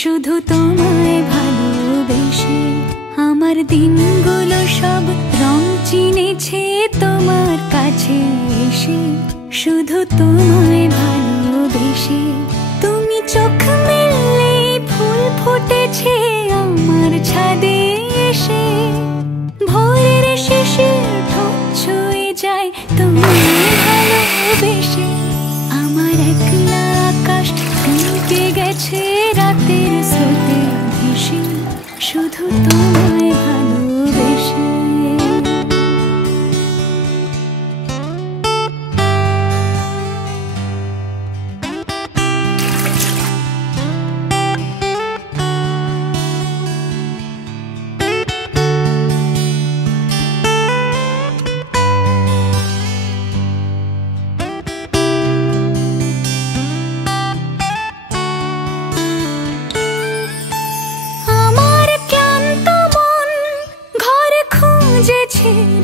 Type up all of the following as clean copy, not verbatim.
শুধু তোমায় ভালোবেসে। আমার দিনগুলো সব রং চিনেছে তোমার কাছে এসে, শুধু তোমায় ভালোবেসে। তুমি চোখ মেললে ফুল ফুটেছে আমার ছাদে এসে, ভোরের শেষে ঠোঁট ছুঁয়ে যায় তোমায় ভালোবেসে। আমার একলা আকাশ থমকে গেছে রাতের স্রোতে ভেসে, শুধু তোমায় ভালোবেসে।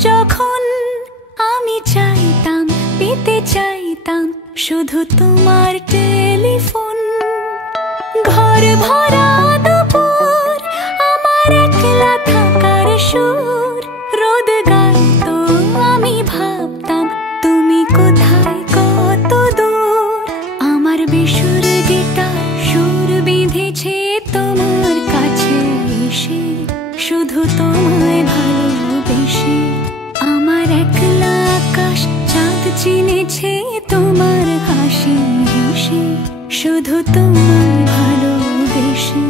যখন আমি চাইতাম, পেতে চাইতাম শুধু তোমার টেলিফোন। ঘর ভরা দুপুর, আমার একলা থাকার সুর রোদ গাইতো, আমি ভাবতাম তুমি কোথায় কত দূর। আমার বেসুর গিটার সুর বিঁধেছে তোমার কাছে এসে, শুধু তোমায় ভালোবেসে। আমার একলা আকাশ চাঁদ চিনেছে তোমার হাসি হেসে, শুধু তোমায় ভালোবেসে।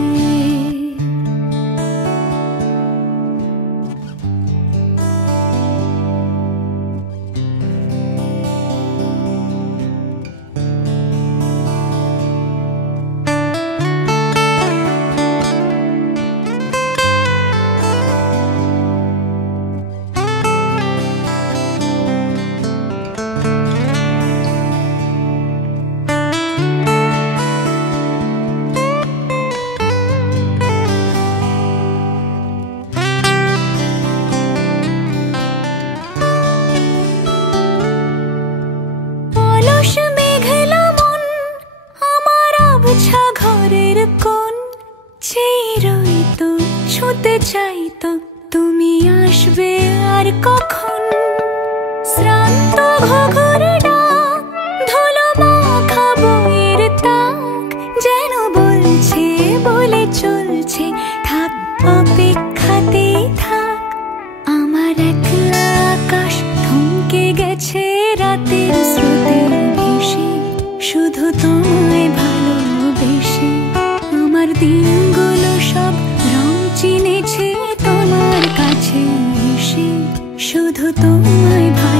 ঘরের কোণ চেয়ে রইতো, ছুঁতে চাইতো তুমি আসবে আর কখন। শ্রান্ত ঘুঘুর ডাক, ধুলো মাখা বইয়ের তাক যেন বলছে, বলে চলছে থাক অপেক্ষাতেই থাক। আমার একলা আকাশ থমকে গেছে রাতের স্রোতে ভেসে, শুধু তোমায় ভালোবেসে। আমার দিনগুলো সব রং চিনেছে তোমার কাছে এসে, শুধু তোমায় ভালোবেসে।